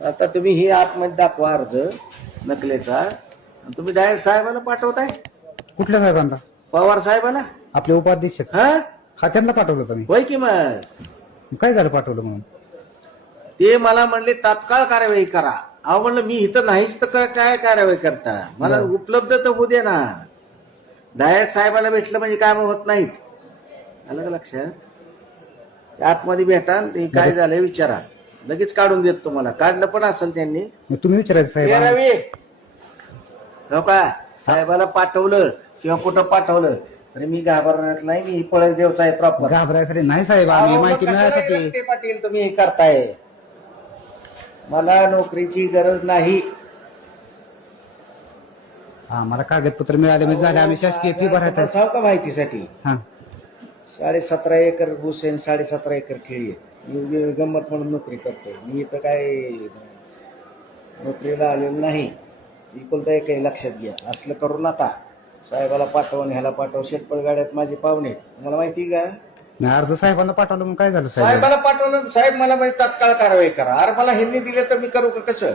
आता तुम्ही ही आतमध्ये दाखवा अर्ज नकलेचा, तुम्ही डायरेक्ट साहेबाला पाठवताय. कुठल्या साहेबांना? पवार साहेबाला. आपले उपाध्यक्ष हा खात्यांना पाठवलं तुम्ही? होय की मग काय झालं पाठवलं म्हणून? ते मला म्हणले तात्काळ कार्यवाही करा. अहो म्हणलं मी इथं नाहीच तर काय कार्यवाही करता, मला उपलब्ध तर होऊ दे ना. डायरेक्ट साहेबाला भेटलं म्हणजे काम होत नाहीत. आलं का लक्षात? आतमध्ये भेटा, ते काय झालंय विचारा, लगेच काढून देत तुम्हाला. काढलं पण असेल त्यांनी. तुम्ही विचारायचं साहेब. रवी हो का, साहेबाला पाठवलं किंवा कुठं पाठवलं तरी मी घाबरणार नाही. मी पळस देवचा आहे प्रॉपर. घाबरायसाठी नाही साहेब, आम्ही माहिती मिळायसाठी. पाटील तुम्ही हे करताय, मला नोकरीची गरज नाही. हा, मला कागदपत्र मिळाले म्हणजे झाले. आम्ही शासकीय फी भरायचा. सांग का माहितीसाठी. हा, 17.5 एकर ऊस आहे, 17.5 एकर खेळी आहे. मी गंमत म्हणून नोकरी करतोय. मी इथं काय नोकरीला आलेलो नाही. एकुलता एक आहे, लक्षात घ्या. असलं करू नका. साहेबाला पाठवून ह्याला पाठव. शेतपळ गाड्यात माझे पाहुणे, तुम्हाला माहिती का? नाही, अर्ज साहेबांना पाठवलं मग काय झालं साहेब? साहेबाला पाठवलं, साहेब मला म्हणजे तात्काळ कारवाई करा. अरे मला ह्यांनी दिले तर मी करू का कसं?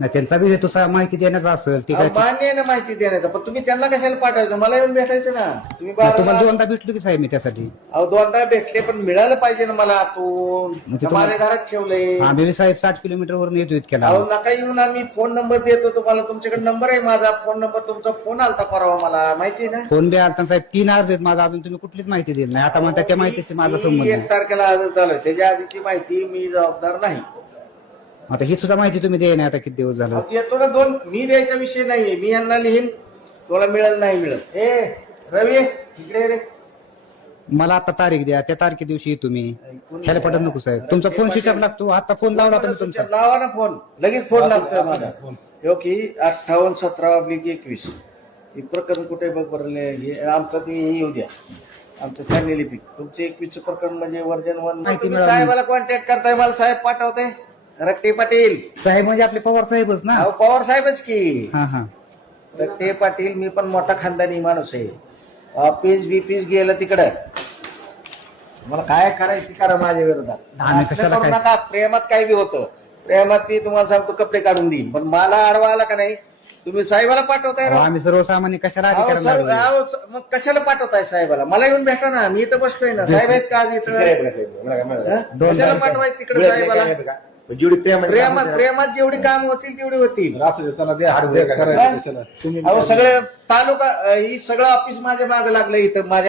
नाही, त्यांचा बी हेतू माहिती देण्याचा असेल. ती काय मान्य आहे ना माहिती देण्याचं, पण तुम्ही त्यांना कशाला पाठवायचं? मला येऊन भेटायचं ना. तुम्ही तुम्हाला दोनदा भेटलो की साहेब मी त्यासाठी. अहो दोनदा भेटले, पण मिळालं पाहिजे ना मला आतून. माझ्या घरात ठेवलंय. आम्ही साहेब 60 किलोमीटर वरून येतो इतक्याला. अहो नका येऊन, आम्ही फोन नंबर देतो तुम्हाला. तुमच्याकडे नंबर आहे माझा, फोन नंबर. तुमचा फोन आलता परवा, मला माहिती आहे ना. फोन बी आलता साहेब. 3 अर्ज आहेत माझा, अजून तुम्ही कुठलीच माहिती दिली नाही. आता म्हणता त्या माहितीशी माझा संबंध 1 तारखेला अर्ज झालं, त्याच्या आधीची माहिती मी जबाबदार नाही. आता ही सुद्धा माहिती तुम्ही द्याय नाही. आता किती दिवस झालं? येतो ना 2. मी द्यायचा विषय नाहीये. मी यांना लिहीन, तुला मिळेल नाही मिळेल. ए रवी इकडे रे. मला आता तारीख द्या, त्या तारखे दिवशी तुम्ही ह्याला पटत नको साहेब. तुमचा फोन स्विच ऑफ लागतो. आता फोन लावला तुम्ही तुमचा. लावा ना फोन, लगेच फोन लागतोय माझा. हो की 58-17/21 हे प्रकरण कुठे बघ बरं. आमचं ते येऊ द्या, आमचं फॅमिली पिक. तुमचं 21 प्रकरण म्हणजे वर्जन 1. माहिती तुम्ही साहेबाला कॉन्टॅक्ट करताय, मला साहेब पाठवते. रट्टे पाटील साहेब म्हणजे आपले पवार साहेबच ना? अहो पवार साहेबच की. हा हा, रट्टे पाटील. मी पण मोठा खानदानी माणूस आहे. ऑफिस बिपीस गेलं तिकडं, मला काय करायचं करा माझ्या विरोधात. आम्ही कशाला करू काय? नका. प्रेमात काय बी होतं. प्रेमात मी तुम्हाला सांगतो कपडे काढून देईन, पण मला आडवा आला का नाही, तुम्ही साहेबाला पाठवताय राव. आम्ही सर्वसामान्य कशाला अहो, अधिकार सर, लागलो? अहो, मग कशाला पाठवताय साहेबाला? मला येऊन भेटा ना, मी इथं बसलोय ना. साहेब आहेत का इथं? कशाला पाठवायचं तिकडे साहेबाला? प्रेमात जेवढी काम होतील तेवढी होतील. अहो सगळे तालुका, ही सगळं ऑफिस माझ्या मागे लागलं इथं. माझ्या